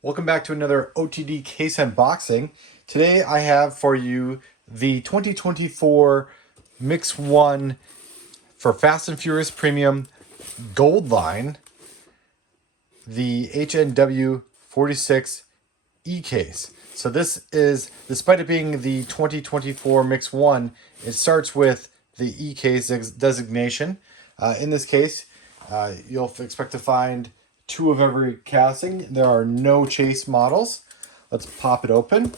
Welcome back to another OTD case unboxing. Today I have for you the 2024 Mix 1 for Fast and Furious Premium Gold line, the HNW 46 E case. So this is, despite it being the 2024 Mix 1, it starts with the E case designation. In this case, you'll expect to find two of every casting. There are no chase models. Let's pop it open.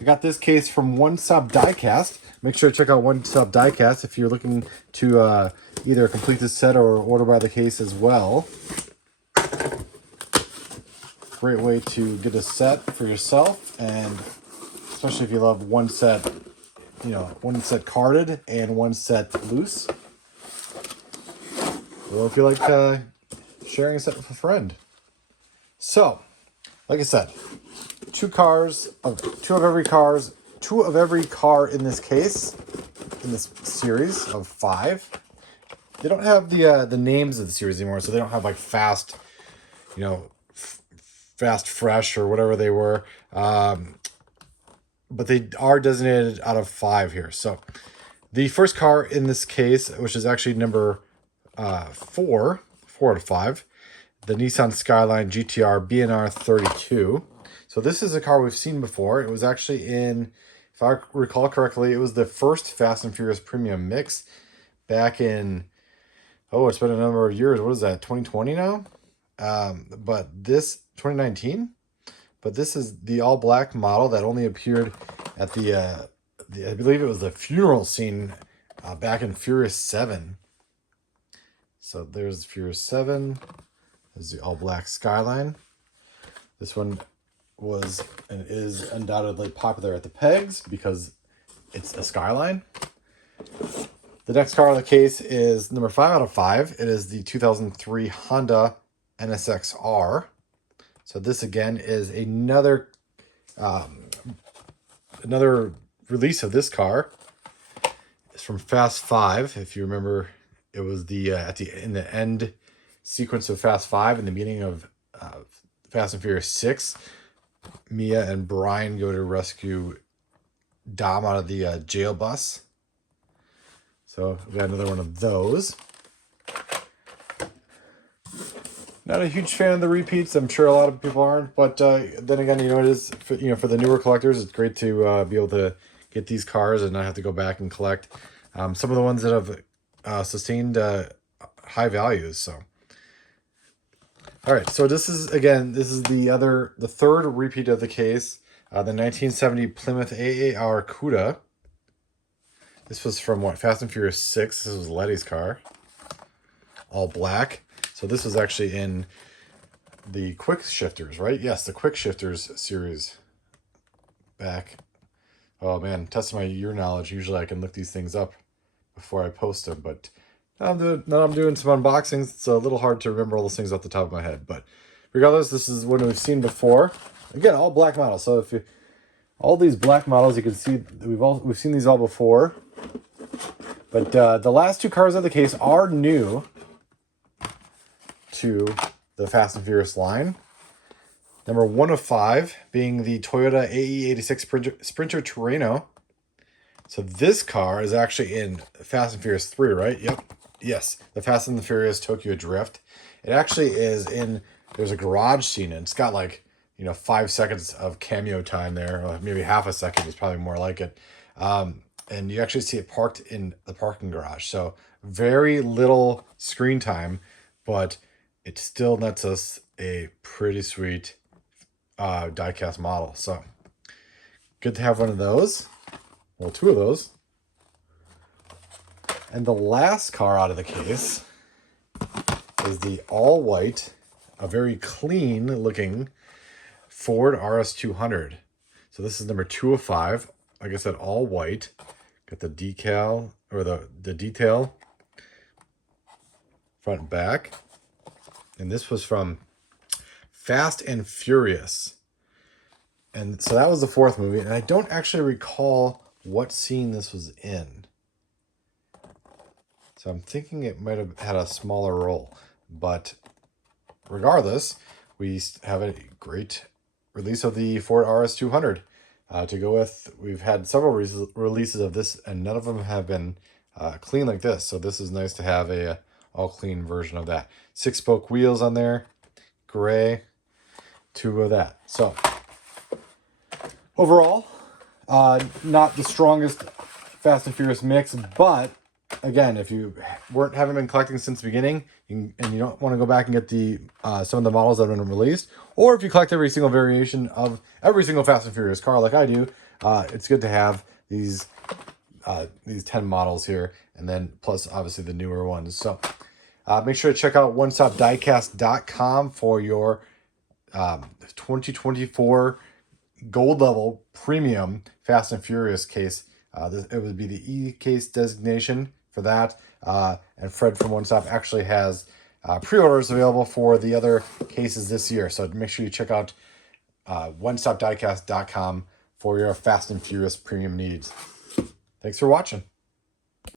I got this case from Stop Diecast. Make sure to check out Stop Diecast if you're looking to either complete this set or order by the case as well. Great way to get a set for yourself, and especially if you love one set, one set carded and one set loose. Or if you like sharing a set with a friend. So, like I said, two of every car in this case, in this series of 5. They don't have the names of the series anymore, so they don't have like Fast, Fast Fresh or whatever they were. But they are designated out of 5 here. So, the first car in this case, which is actually number 4 out of 5, the Nissan Skyline GTR BNR 32. So this is a car we've seen before. It was actually in, if I recall correctly, it was the first Fast and Furious Premium Mix back in, it's been a number of years. What is that, 2020 now? But this, 2019? But this is the all-black model that only appeared at I believe it was the funeral scene back in Furious 7. So there's Furious 7. There's the all-black Skyline. This one was and is undoubtedly popular at the pegs because it's a Skyline. The next car on the case is number 5 out of 5. It is the 2003 Honda NSX-R. So this again is another release of this car. It's from Fast 5. If you remember, it was in the end sequence of Fast 5 in the beginning of Fast and Furious 6. Mia and Brian go to rescue Dom out of the jail bus. So we got another one of those. Not a huge fan of the repeats. I'm sure a lot of people aren't, but then again, it is for the newer collectors. It's great to be able to get these cars and not have to go back and collect some of the ones that have sustained high values. So, all right. So this is the third repeat of the case. The 1970 Plymouth AAR Cuda. This was from Fast and Furious 6. This was Letty's car. All black. So this was actually in the Quick Shifters, right? Yes, the Quick Shifters series back. Oh man, testing my year knowledge. Usually I can look these things up before I post them, but now I'm doing some unboxings. It's a little hard to remember all those things off the top of my head. But regardless, this is one we've seen before. Again, all black models. So all these black models, you can see we've seen these all before. But the last two cars of the case are new to the Fast and Furious line. Number 1 of 5 being the Toyota AE86 Sprinter Terreno. So this car is actually in Fast and Furious 3, right? Yep. Yes, the Fast and the Furious Tokyo Drift. It actually is there's a garage scene, and it's got 5 seconds of cameo time there, or maybe half a second is probably more like it. And you actually see it parked in the parking garage. So very little screen time, but it still nets us a pretty sweet diecast model. So good to have one of those. Well, 2 of those. And the last car out of the case is the all-white, a very clean-looking Ford RS200. So this is number 2 of 5. Like I said, all white. Got the decal, or the detail front and back. And this was from Fast and Furious. And so that was the 4th movie. And I don't actually recall what scene this was in. So I'm thinking it might have had a smaller role. But regardless, we have a great release of the Ford RS200 to go with. We've had several releases of this, and none of them have been clean like this. So this is nice to have a all clean version of that. 6-spoke wheels on there, gray, 2 of that. So overall, not the strongest Fast and Furious mix, but again, if you haven't been collecting since the beginning, and you don't want to go back and get the some of the models that have been released, or if you collect every single variation of every single Fast and Furious car like I do, it's good to have these 10 models here, and then plus obviously the newer ones. So make sure to check out onestopdiecast.com for your 2024 gold level premium Fast and Furious case. It would be the E-case designation for that. And Fred from One Stop actually has pre-orders available for the other cases this year. So make sure you check out onestopdiecast.com for your Fast and Furious premium needs. Thanks for watching.